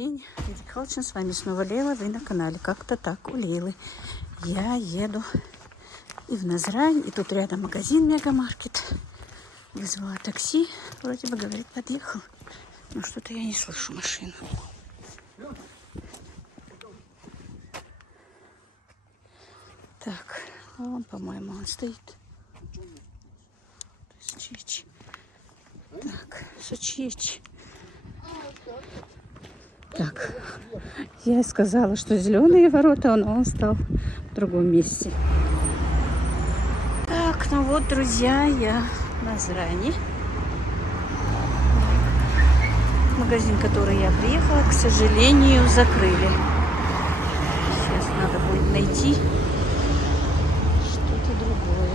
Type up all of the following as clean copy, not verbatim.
день. Эдик Халчин, с вами снова Лейла. Вы на канале Как-то так у Лейлы. Я еду и в Назрань, и тут рядом магазин Мегамаркет. Вызвала такси. Вроде бы, говорит, подъехал. Но что-то я не слышу машину. Так, вон, по-моему, он стоит. Сочечь. Так, Сочечь. Так, я сказала, что зеленые ворота, но он стал в другом месте. Так, ну вот, друзья, я в Назрани. Магазин, в который я приехала, к сожалению, закрыли. Сейчас надо будет найти что-то другое.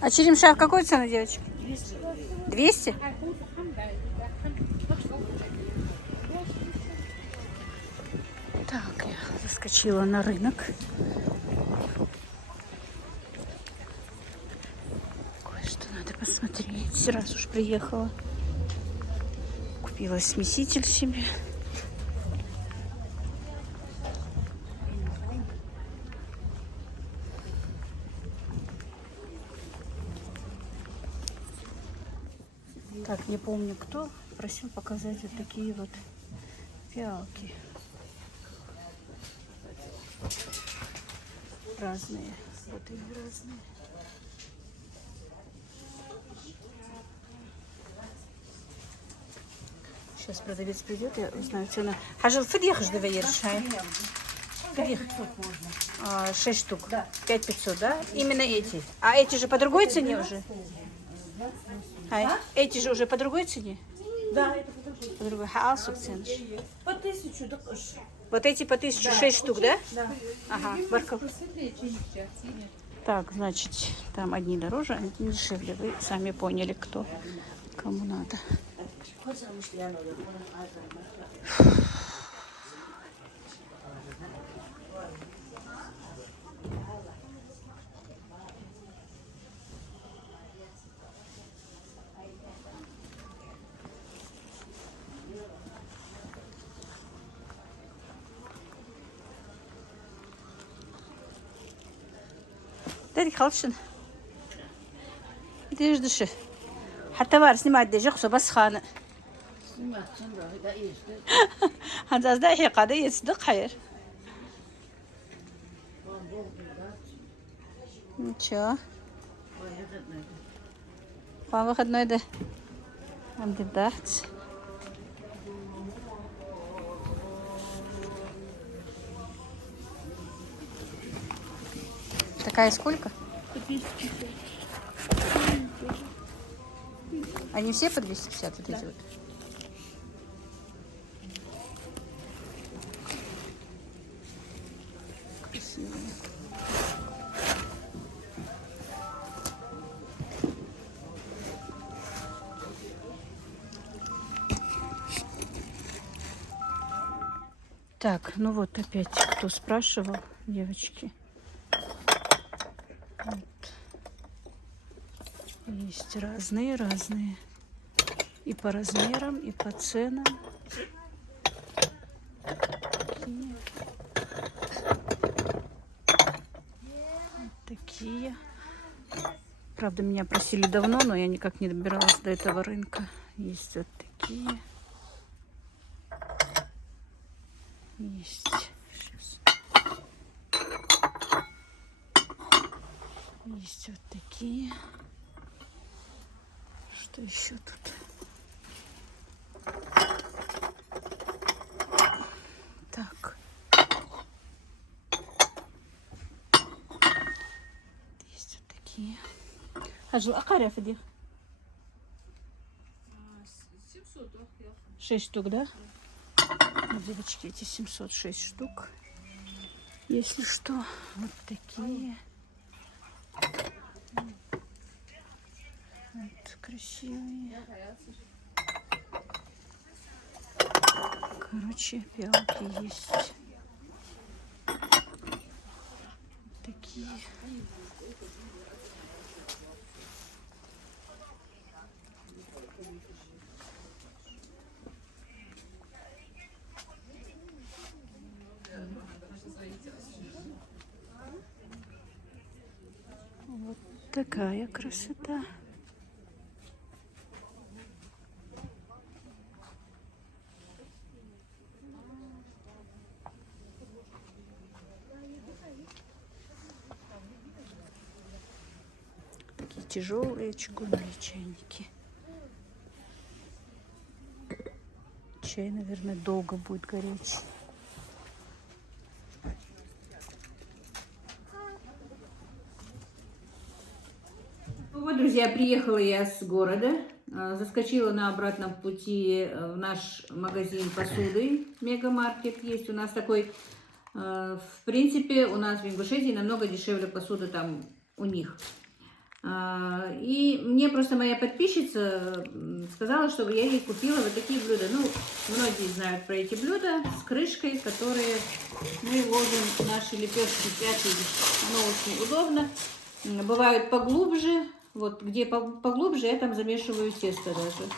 А черемша в какую цену, девочки? 200? Так, я заскочила на рынок. Кое-что надо посмотреть. Раз уж приехала. Купила смеситель себе. Так, не помню кто просил показать вот такие вот фиалки. Разные. Вот они разные. Сейчас продавец придет, я узнаю цену. Хажил, фидьях ждывай решай. 6 штук. 5500, да? Именно эти. А эти же по другой цене уже? Эти же уже по другой цене? Да, это по другой. По 1000. Вот эти по 1000, 6 штук, да? Да. Ага, баркал. Так, значит, там одни дороже, одни дешевле. Вы сами поняли, кто кому надо. Дядя Халчин. Где же дыши? حتى بار سمعت دي جقصو بس خانة. هذا ده هي قضية صدق خير. نشوف. واخد نويده. عند الضغط. Такая сколько? Они все по 250 вот эти вот? Красивые. Так, ну вот опять кто спрашивал, девочки. Вот. Есть разные. И по размерам, и по ценам. Вот такие. Правда, меня просили давно, но я никак не добиралась до этого рынка. Есть вот такие. Есть. Сейчас. Есть вот такие. Что еще тут? Так. Есть вот такие. أجل أقرأ في دي 6 штук, да? Девочки, эти 706 штук. Если что, вот такие. Вот, красивые. Короче, пиалки есть. Такие. Вот такая красота. Такие тяжелые чугунные чайники. Чай, наверное, долго будет гореть. Вот, друзья, приехала я с города, заскочила на обратном пути в наш магазин посуды, Мегамаркет. Есть у нас такой, в принципе, у нас в Ингушетии намного дешевле посуда там у них. И мне просто моя подписчица сказала, чтобы я ей купила вот такие блюда. Ну, многие знают про эти блюда с крышкой, которые мы ложим наши лепешки пятые. Оно очень удобно. Бывают поглубже. Вот где поглубже, я там замешиваю тесто даже.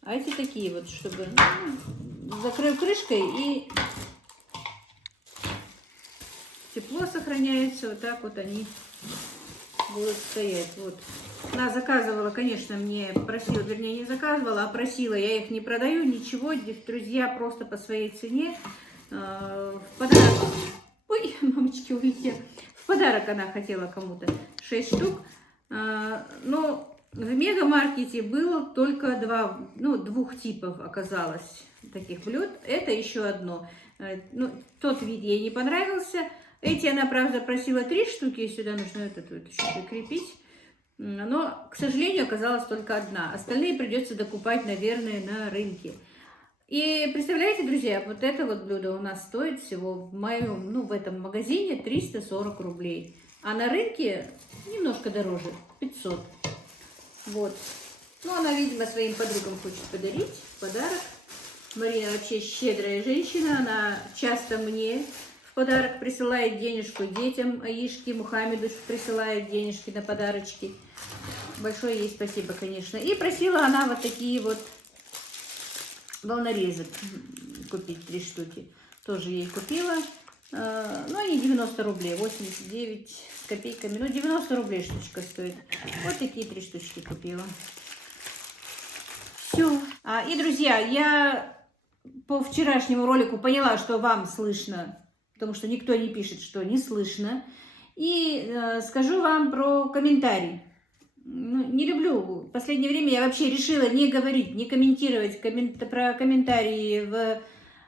А эти такие вот, чтобы закрыл крышкой и тепло сохраняется. Вот так вот они будут стоять. Вот. Она заказывала, конечно, мне просила, вернее, не заказывала, а просила. Я их не продаю, ничего. Друзья, просто по своей цене. В подарок. Ой, мамочки, улетели. В подарок она хотела кому-то 6 штук. Но в Мегамаркете было только двух типов оказалось таких блюд. Это еще одно. Ну, тот вид ей не понравился. Эти она, правда, просила 3 штуки. Сюда нужно этот вот еще прикрепить. Но, к сожалению, оказалась только одна. Остальные придется докупать, наверное, на рынке. И представляете, друзья, вот это вот блюдо у нас стоит всего в этом магазине 340 рублей. А на рынке немножко дороже, 500. Вот. Ну, она, видимо, своим подругам хочет подарить подарок. Марина вообще щедрая женщина. Она часто мне в подарок присылает денежку детям. Аишке, Мухаммеду присылает денежки на подарочки. Большое ей спасибо, конечно. И просила она вот такие вот волнорезы купить 3 штуки. Тоже ей купила. Ну, они 90 рублей, 89 с копейками. Ну, 90 рублей штучка стоит. Вот такие 3 штучки купила. Все. И, друзья, я по вчерашнему ролику поняла, что вам слышно, потому что никто не пишет, что не слышно. И скажу вам про комментарий. Ну, не люблю. В последнее время я вообще решила не говорить, не комментировать про комментарии в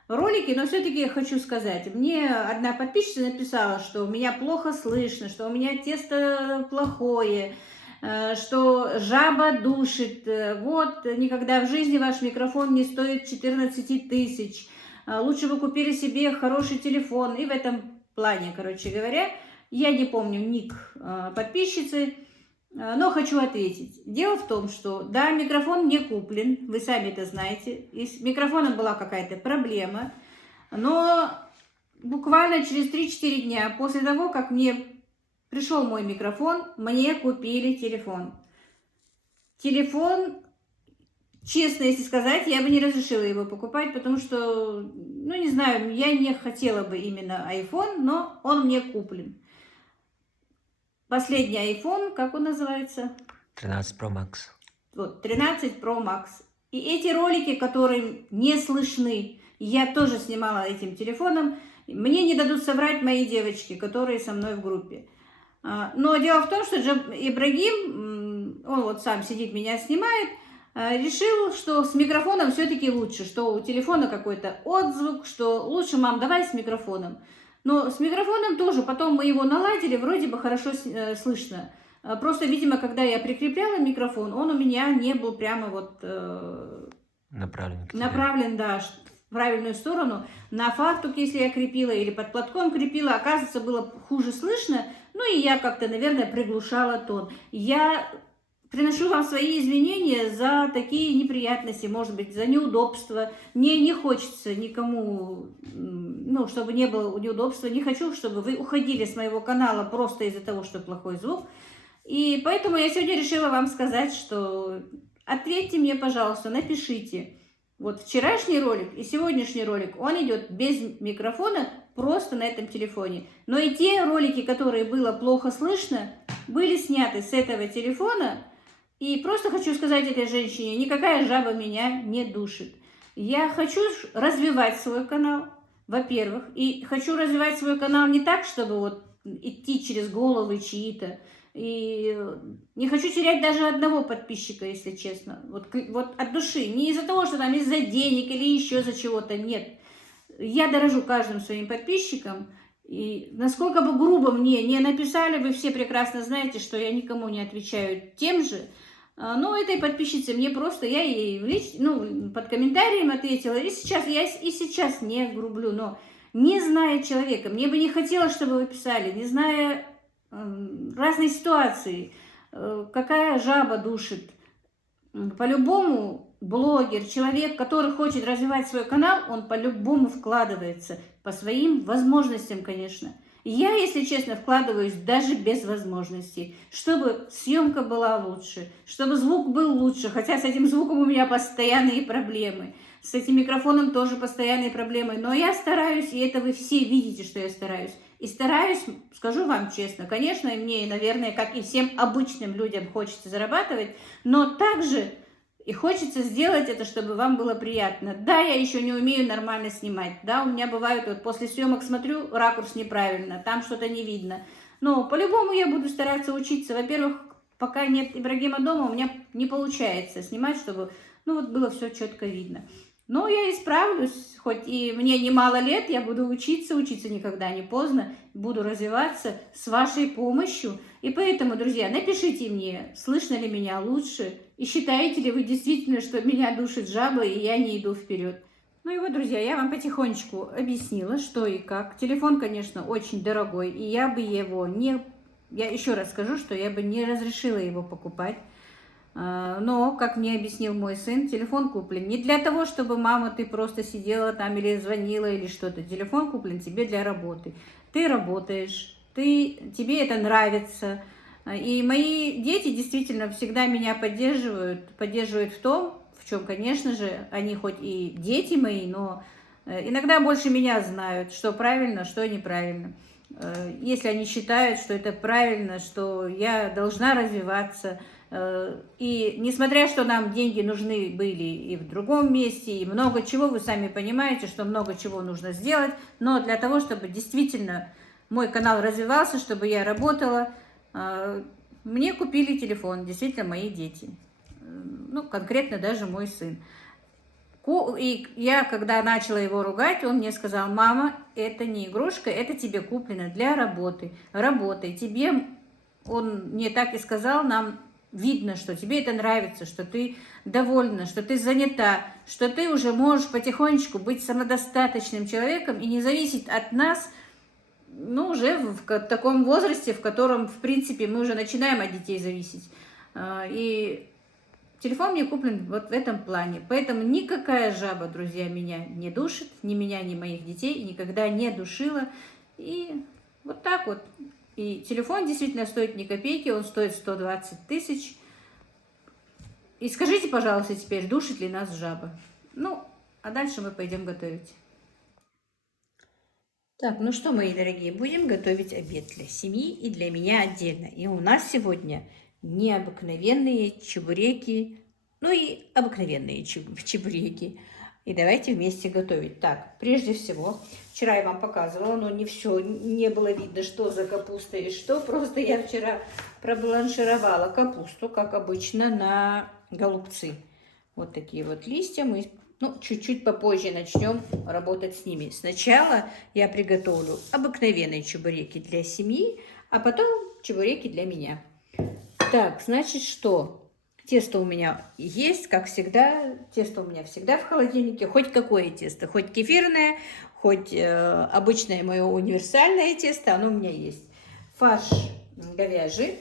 ролике, но все-таки я хочу сказать. Мне одна подписчица написала, что меня плохо слышно, что у меня тесто плохое, что жаба душит. Вот, никогда в жизни ваш микрофон не стоит 14 тысяч. Лучше бы купили себе хороший телефон. И в этом плане, короче говоря, я не помню ник подписчицы, но хочу ответить. Дело в том, что, да, микрофон не куплен, вы сами это знаете, и с микрофоном была какая-то проблема, но буквально через 3-4 дня после того, как мне пришел мой микрофон, мне купили телефон. Телефон, честно, если сказать, я бы не разрешила его покупать, потому что, ну, не знаю, я не хотела бы именно iPhone, но он мне куплен. Последний iPhone, как он называется? 13 Pro Max. Вот, 13 Pro Max. И эти ролики, которые не слышны, я тоже снимала этим телефоном. Мне не дадут соврать мои девочки, которые со мной в группе. Но дело в том, что Ибрагим, он вот сам сидит, меня снимает, решил, что с микрофоном все-таки лучше, что у телефона какой-то отзвук, что лучше, мам, давай с микрофоном. Но с микрофоном тоже, потом мы его наладили, вроде бы хорошо слышно. Просто, видимо, когда я прикрепляла микрофон, он у меня не был прямо вот Направлен к тебе. направлен, да, в правильную сторону. На фартук, если я крепила, или под платком крепила, оказывается, было хуже слышно. Ну и я как-то, наверное, приглушала тон. Я приношу вам свои извинения за такие неприятности, может быть, за неудобства. Мне не хочется никому, ну, чтобы не было неудобства. Не хочу, чтобы вы уходили с моего канала просто из-за того, что плохой звук. И поэтому я сегодня решила вам сказать, что ответьте мне, пожалуйста, напишите. Вот вчерашний ролик и сегодняшний ролик, он идет без микрофона, просто на этом телефоне. Но и те ролики, которые было плохо слышно, были сняты с этого телефона. И просто хочу сказать этой женщине, никакая жаба меня не душит. Я хочу развивать свой канал, во-первых. И хочу развивать свой канал не так, чтобы вот идти через головы чьи-то. И не хочу терять даже одного подписчика, если честно. Вот от души. Не из-за того, что там из-за денег или еще за чего-то. Нет. Я дорожу каждым своим подписчиком. И насколько бы грубо мне не написали, вы все прекрасно знаете, что я никому не отвечаю тем же. Но этой подписчице мне просто, я ей под комментарием ответила. И сейчас я и сейчас не грублю. Но не зная человека, мне бы не хотелось, чтобы вы писали, не зная разные ситуации, какая жаба душит. По-любому блогер, человек, который хочет развивать свой канал, он по-любому вкладывается, по своим возможностям, конечно. Я, если честно, вкладываюсь даже без возможностей, чтобы съемка была лучше, чтобы звук был лучше, хотя с этим звуком у меня постоянные проблемы. С этим микрофоном тоже постоянные проблемы, но я стараюсь, и это вы все видите, что я стараюсь. И стараюсь, скажу вам честно, конечно, и мне, наверное, как и всем обычным людям хочется зарабатывать, но также и хочется сделать это, чтобы вам было приятно. Да, я еще не умею нормально снимать, да, у меня бывает, вот после съемок смотрю, ракурс неправильно, там что-то не видно. Но по-любому я буду стараться учиться. Во-первых, пока нет Ибрагима дома, у меня не получается снимать, чтобы, было все четко видно. Но я исправлюсь, хоть и мне немало лет, я буду учиться никогда не поздно, буду развиваться с вашей помощью. И поэтому, друзья, напишите мне, слышно ли меня лучше, и считаете ли вы действительно, что меня душит жаба, и я не иду вперед. Ну и вот, друзья, я вам потихонечку объяснила, что и как. Телефон, конечно, очень дорогой, и я бы его не... Я еще раз скажу, что я бы не разрешила его покупать. Но, как мне объяснил мой сын, телефон куплен не для того, чтобы, мама, ты просто сидела там или звонила или что-то. Телефон куплен тебе для работы. Ты работаешь, тебе это нравится. И мои дети действительно всегда меня поддерживают в том, в чем, конечно же, они хоть и дети мои, но иногда больше меня знают, что правильно, что неправильно. Если они считают, что это правильно, что я должна развиваться. И несмотря, что нам деньги нужны были и в другом месте, и много чего, вы сами понимаете, что много чего нужно сделать, но для того, чтобы действительно мой канал развивался, чтобы я работала, мне купили телефон, действительно, мои дети. Конкретно даже мой сын. И я, когда начала его ругать, он мне сказал: мама, это не игрушка, это тебе куплено для работы. Работай. Тебе, он мне так и сказал, нам видно, что тебе это нравится, что ты довольна, что ты занята, что ты уже можешь потихонечку быть самодостаточным человеком и не зависеть от нас, уже в таком возрасте, в котором, в принципе, мы уже начинаем от детей зависеть. И телефон мне куплен вот в этом плане. Поэтому никакая жаба, друзья, меня не душит, ни меня, ни моих детей, никогда не душила. И вот так вот. И телефон действительно стоит ни копейки, он стоит 120 тысяч. И скажите, пожалуйста, теперь, душит ли нас жаба? А дальше мы пойдем готовить. Так, что, мои дорогие, будем готовить обед для семьи и для меня отдельно. И у нас сегодня необыкновенные чебуреки, и обыкновенные чебуреки. И давайте вместе готовить. Так, прежде всего, вчера я вам показывала, но не все, не было видно, что за капуста и что. Просто я вчера пробланшировала капусту, как обычно, на голубцы. Вот такие вот листья. Мы, чуть-чуть попозже начнем работать с ними. Сначала я приготовлю обыкновенные чебуреки для семьи, а потом чебуреки для меня. Так, значит, что? Тесто у меня есть, как всегда. Тесто у меня всегда в холодильнике. Хоть какое тесто, хоть кефирное, хоть обычное мое универсальное тесто, оно у меня есть. Фарш говяжий.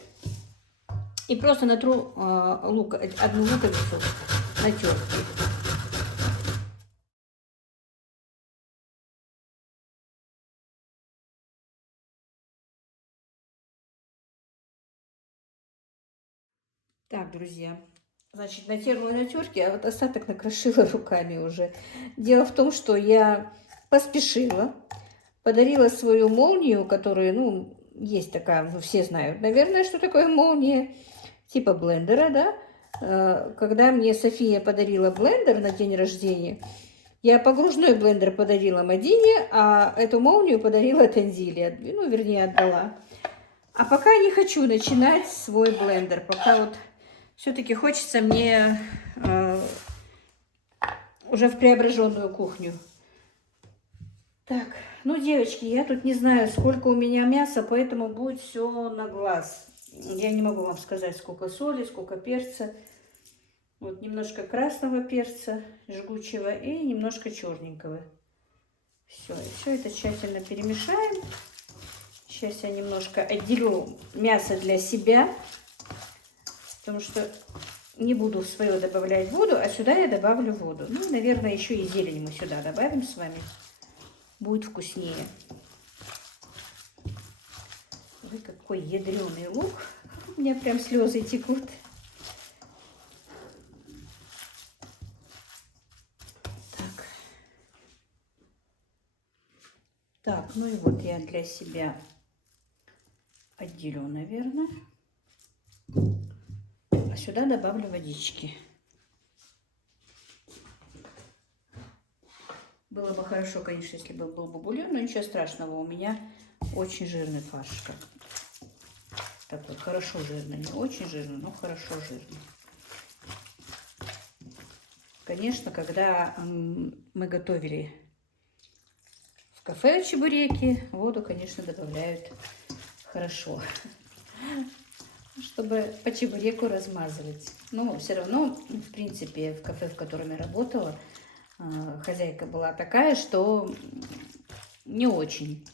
И просто натру одну луковицу на терке. Так, друзья, значит, натерла на терке, а вот остаток накрошила руками уже. Дело в том, что я поспешила, подарила свою молнию, которая, ну, есть такая, ну, все знают, наверное, что такое молния, типа блендера, да. Когда мне София подарила блендер на день рождения, я погружной блендер подарила Мадине, а эту молнию подарила Танзиле, ну, вернее, отдала. А пока не хочу начинать свой блендер, пока вот все-таки хочется мне уже в преображенную кухню. Так, ну, девочки, я тут не знаю, сколько у меня мяса, поэтому будет все на глаз. Я не могу вам сказать, сколько соли, сколько перца. Вот немножко красного перца жгучего и немножко черненького. Все это тщательно перемешаем. Сейчас я немножко отделю мясо для себя, потому что не буду в свое добавлять воду, а сюда я добавлю воду. Ну, наверное, еще и зелень мы сюда добавим с вами. Будет вкуснее. Ой, какой ядреный лук. У меня прям слезы текут. Так, ну и вот я для себя отделю, наверное. А сюда добавлю водички. Было бы хорошо, конечно, если бы был бы бульон, но ничего страшного. У меня очень жирный фарш. Такой хорошо жирный. Не очень жирный, но хорошо жирный. Конечно, когда мы готовили в кафе чебуреки, воду, конечно, добавляют хорошо, чтобы по чебуреку размазывать. Но все равно, в принципе, в кафе, в котором я работала, хозяйка была такая, что не очень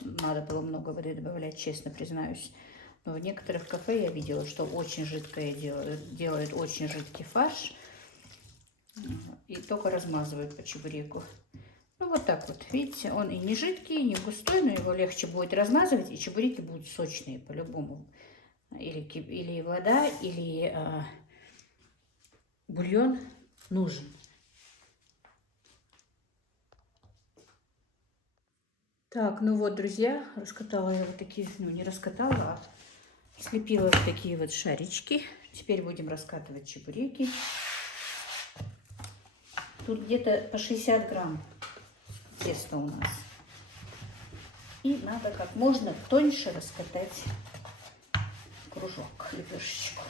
надо было много воды добавлять, честно признаюсь. Но в некоторых кафе я видела, что очень жидкое делает очень жидкий фарш и только размазывают по чебуреку. Ну вот так вот, видите, он и не жидкий, и не густой, но его легче будет размазывать, и чебуреки будут сочные по-любому. Или вода, или бульон нужен. Так, ну вот, друзья, раскатала я вот такие, ну не раскатала, а слепила вот такие вот шарички. Теперь будем раскатывать чебуреки. Тут где-то по 60 грамм теста у нас. И надо как можно тоньше раскатать кружок, лепешечку.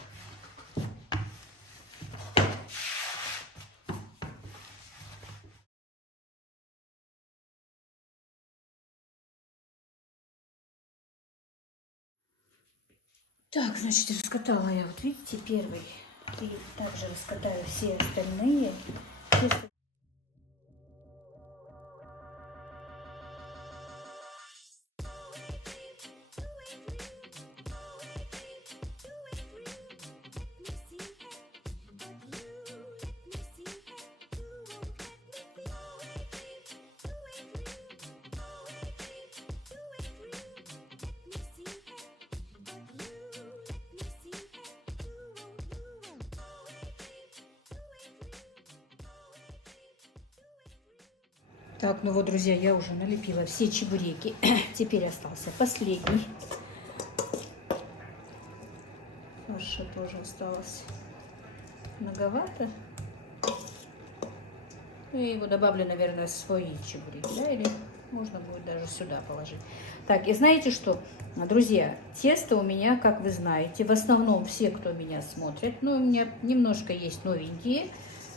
Так, значит, раскатала я, вот видите, первый. И также раскатаю все остальные. Так, ну вот, друзья, я уже налепила все чебуреки. Теперь остался последний. Фарша тоже осталось многовато. Я его добавлю, наверное, свои чебуреки, да, или можно будет даже сюда положить. Так, и знаете что, друзья, тесто у меня, как вы знаете, в основном все, кто меня смотрит, ну, у меня немножко есть новенькие,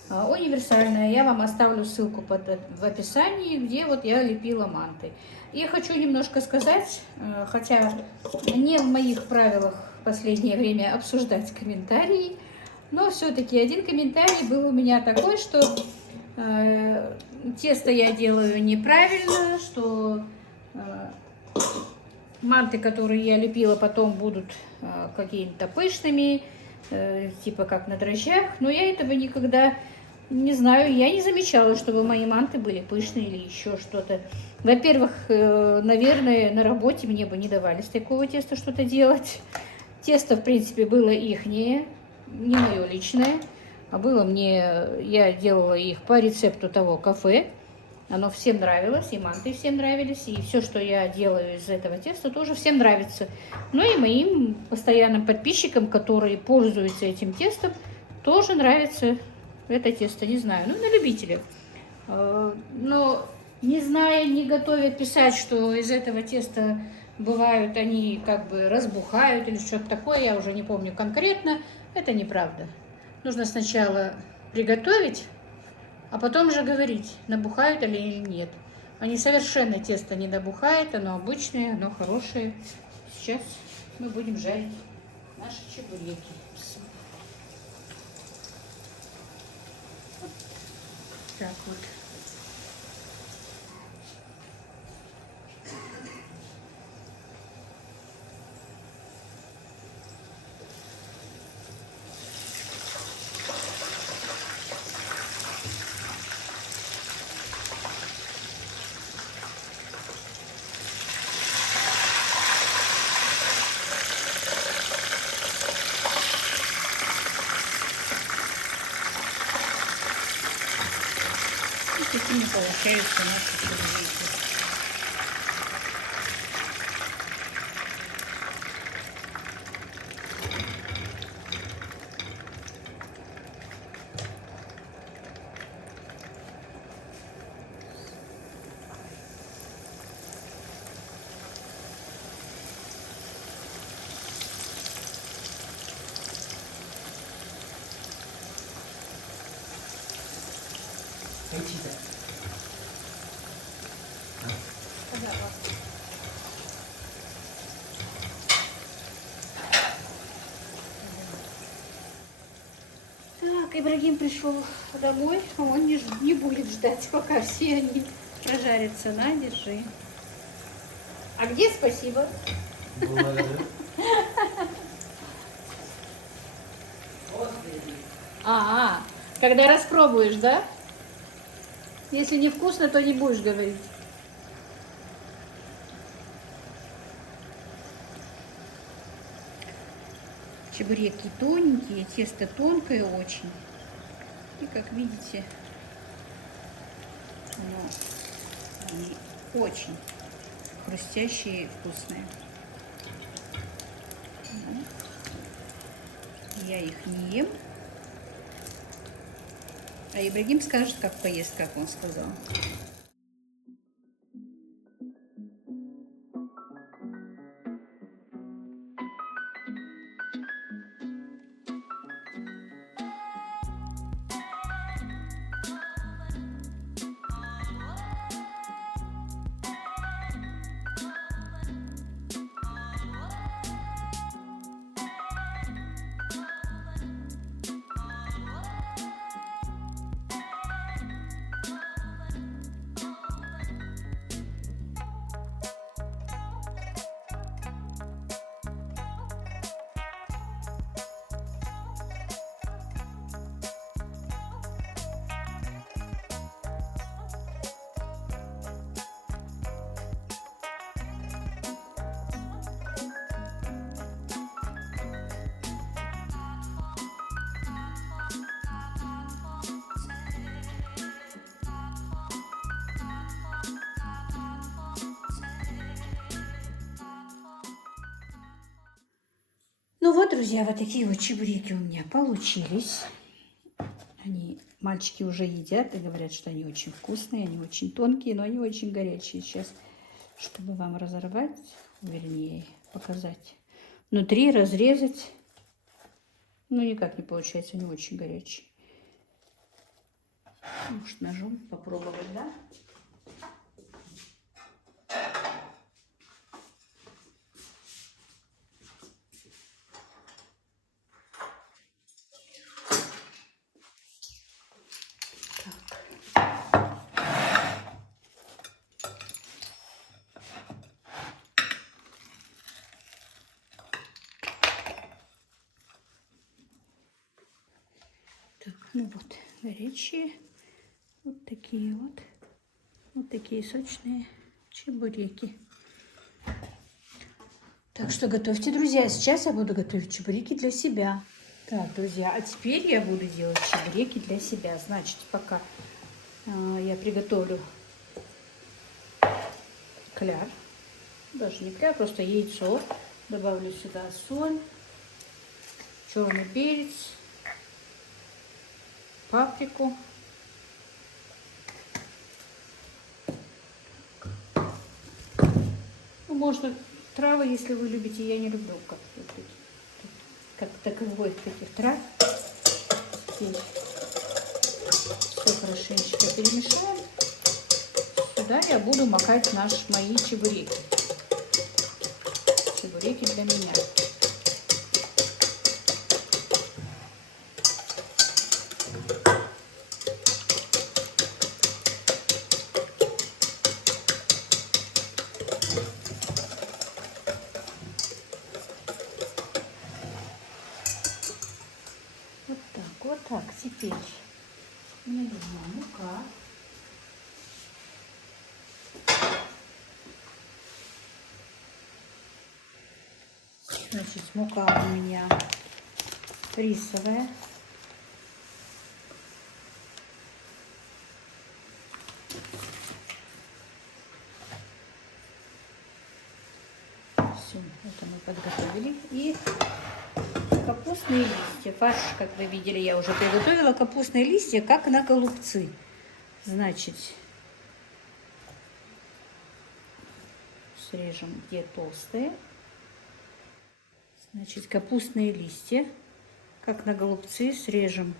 универсальная. Я вам оставлю ссылку в описании, где вот я лепила манты. И хочу немножко сказать, хотя не в моих правилах в последнее время обсуждать комментарии, Но все-таки один комментарий был у меня такой, что тесто я делаю неправильно, что манты, которые я лепила, потом будут какими-то пышными, типа как на дрожжах. Но я этого никогда не знаю, я не замечала, чтобы мои манты были пышные или еще что-то. Во-первых, наверное, на работе мне бы не давали с такого теста что-то делать. Тесто, в принципе, было ихнее, не мое личное, а было я делала их по рецепту того кафе. Оно всем нравилось, и манты всем нравились, и все, что я делаю из этого теста, тоже всем нравится. Ну и моим постоянным подписчикам, которые пользуются этим тестом, тоже нравится это тесто, не знаю, ну на любителя. Но не зная, не готовя писать, что из этого теста бывают они как бы разбухают или что-то такое, я уже не помню конкретно, это неправда. Нужно сначала приготовить, а потом же говорить, набухают или нет. Они совершенно тесто не набухает, оно обычное, оно хорошее. Сейчас мы будем жарить наши чебуреки. Вот так вот. И такими получаются наши чебуреки. Так, Ибрагим пришел домой, а он не будет ждать, пока все они прожарятся. На, держи. А где спасибо? Когда распробуешь, да? Если не вкусно, то не будешь говорить. Чебуреки тоненькие, тесто тонкое очень. И как видите, они очень хрустящие и вкусные. Я их не ем. А Ибрагим скажет, как поесть, как он сказал. Ну вот, друзья, вот такие вот чебуреки у меня получились. Мальчики уже едят и говорят, что они очень вкусные, они очень тонкие, но они очень горячие. Сейчас, чтобы вам разорвать, вернее, показать, внутри разрезать, ну никак не получается, они очень горячие. Может, ножом попробовать, да? Ну вот, горячие. Вот такие вот. Вот такие сочные чебуреки. Так что готовьте, друзья. Сейчас я буду готовить чебуреки для себя. Так, друзья, а теперь я буду делать чебуреки для себя. Значит, пока я приготовлю кляр. Даже не кляр, просто яйцо. Добавлю сюда соль, черный перец, паприку. Ну, можно травы, если вы любите. Я не люблю как таковых таких трав. Теперь все хорошенечко перемешаем. Сюда я буду макать мои чебуреки. Чебуреки для меня. Вот так. Теперь мне нужна мука. Значит, мука у меня рисовая. Все, это мы подготовили. И капустные листья. Фарш, как вы видели, я уже приготовила. Капустные листья, как на голубцы. Значит, срежем, где толстые. Значит, капустные листья, как на голубцы, срежем,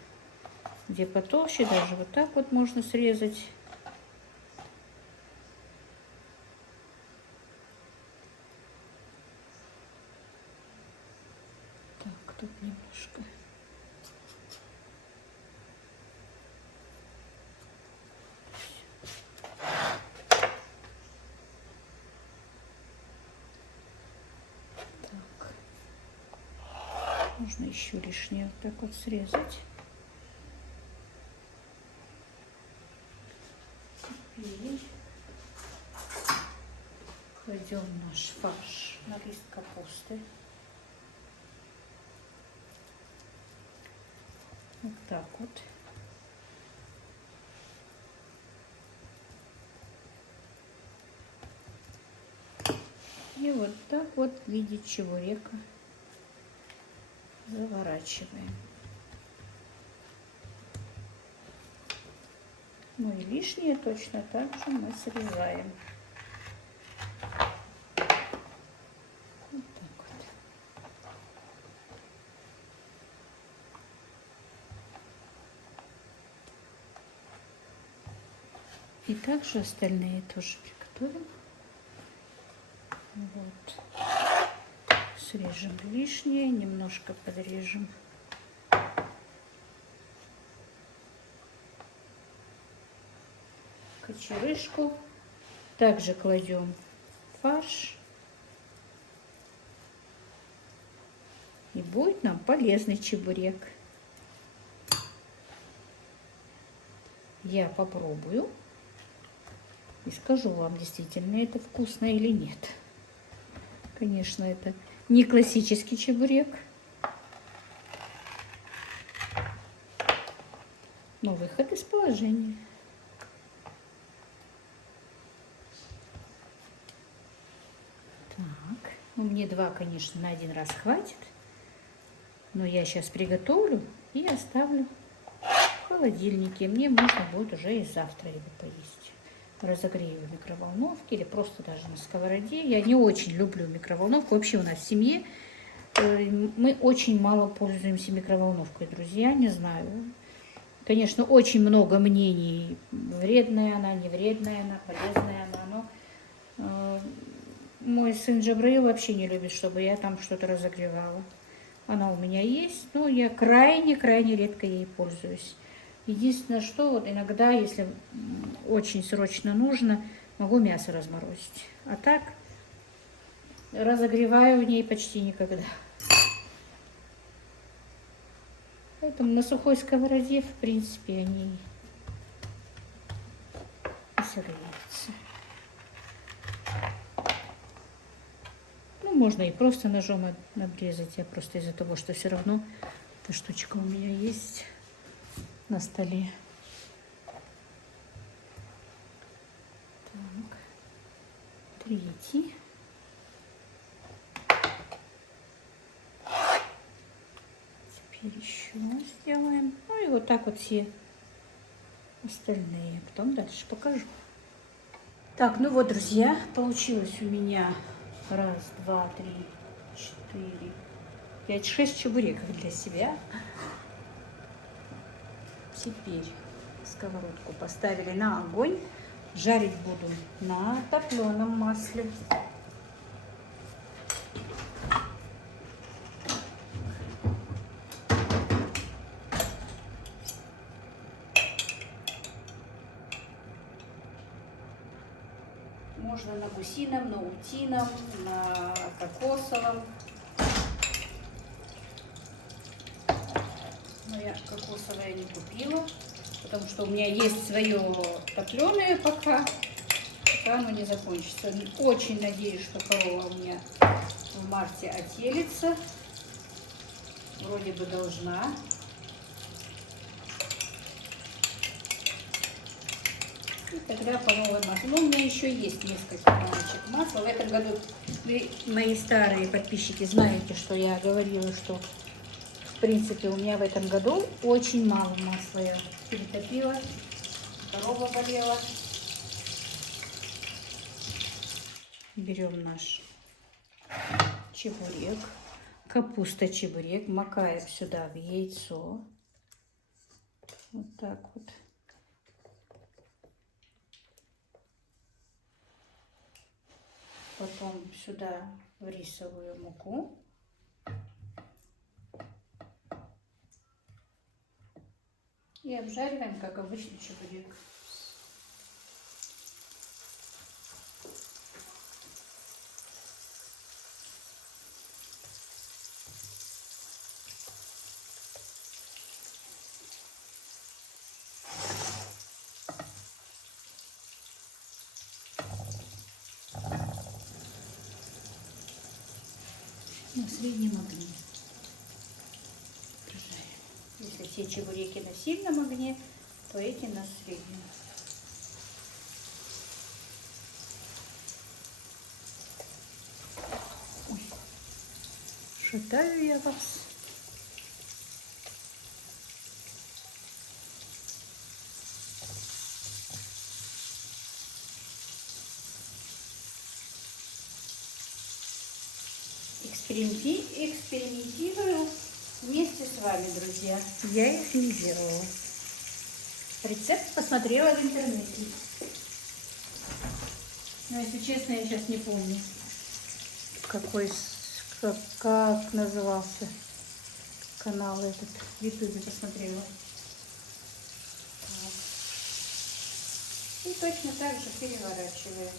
где потолще. Даже вот так вот можно срезать. Так, тут немножко. Можно еще лишнее вот так вот срезать. Теперь кладем наш фарш на лист капусты. Вот так вот. И вот так вот в виде чебурека заворачиваем. Ну и лишнее точно так же мы срезаем. Вот так вот. И также остальные тоже приготовим. Вот. Срежем лишнее, немножко подрежем. Кочерышку. Также кладем фарш. И будет нам полезный чебурек. Я попробую и скажу вам, действительно это вкусно или нет. Конечно, это не классический чебурек, но выход из положения. Так, ну мне два, конечно, на один раз хватит, но я сейчас приготовлю и оставлю в холодильнике. Мне можно будет уже и завтра его поесть. Разогрею в микроволновке или просто даже на сковороде. Я не очень люблю микроволновку. Вообще у нас в семье мы очень мало пользуемся микроволновкой, друзья. Не знаю. Конечно, очень много мнений. Вредная она, не вредная она, полезная она. Но мой сын Джабраил вообще не любит, чтобы я там что-то разогревала. Она у меня есть, но я крайне-крайне редко ей пользуюсь. Единственное, что вот иногда, если очень срочно нужно, могу мясо разморозить. А так разогреваю в ней почти никогда. Поэтому на сухой сковороде, в принципе, они и согреются. Ну, можно и просто ножом обрезать. Я просто из-за того, что все равно эта штучка у меня есть на столе. Так, третий. Теперь еще сделаем. Ну и вот так вот все остальные. Потом дальше покажу. Так, ну вот, друзья, получилось у меня 1, 2, 3, 4, 5, 6 чебуреков для себя. Теперь сковородку поставили на огонь. Жарить буду на топленом масле. Можно на гусином, на утином, на кокосовом. Но я кокосовое не купила, потому что у меня есть свое топленое пока оно не закончится. Очень надеюсь, что корова у меня в марте отелится. Вроде бы должна. И тогда по новой маслу. Но у меня еще есть несколько баночек масла. В этом году вы, мои старые подписчики, знаете, что я говорила, что в принципе у меня в этом году очень мало масла. Я перетопила, корова болела. Берем наш чебурек, капуста-чебурек, макаем сюда в яйцо. Вот так вот. Потом сюда в рисовую муку. И обжариваем, как обычный чебурек. На среднем огне. Если все чебуреки на сильном огне, то эти на среднем. Ой, шатаю я вас. Экспериментирую вместе с вами, друзья. Я их не делала. Рецепт посмотрела в интернете. Но, если честно, я сейчас не помню, как назывался канал этот. В ютубе посмотрела. Вот. И точно так же переворачиваем.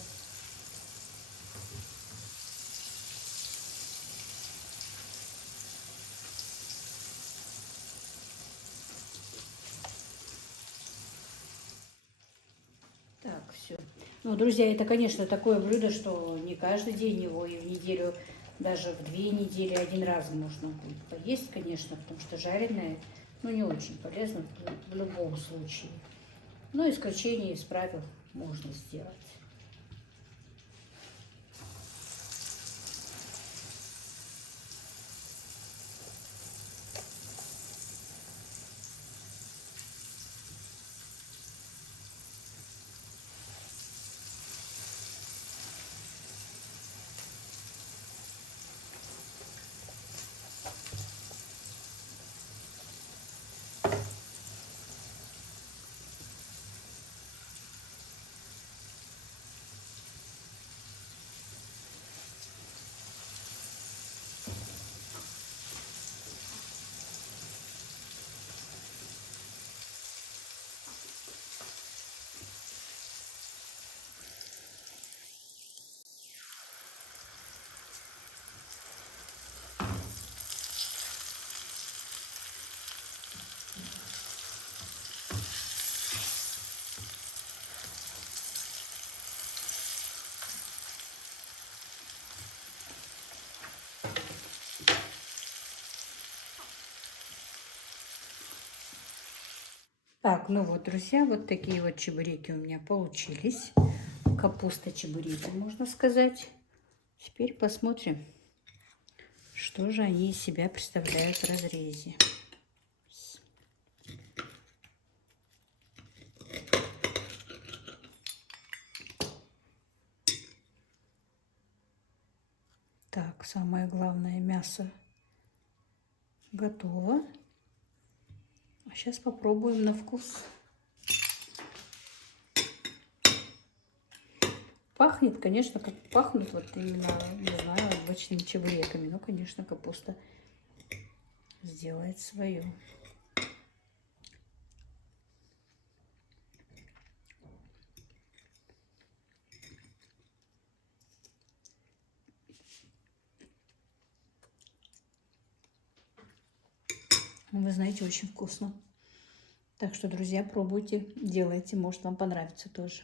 Так, все. Ну, друзья, это, конечно, такое блюдо, что не каждый день его, и в неделю, даже в 2 недели 1 раз можно будет поесть, конечно, потому что жареное, ну, не очень полезно в любом случае. Но исключение из правил можно сделать. Так, ну вот, друзья, вот такие вот чебуреки у меня получились. Капуста чебуреки, можно сказать. Теперь посмотрим, что же они из себя представляют в разрезе. Так, самое главное, мясо готово. А сейчас попробуем на вкус. Пахнет, конечно, как пахнут вот именно, не знаю, обычными чебуреками. Но, конечно, капуста сделает свое. Вы знаете, очень вкусно. Так что, друзья, пробуйте, делайте, может, вам понравится тоже.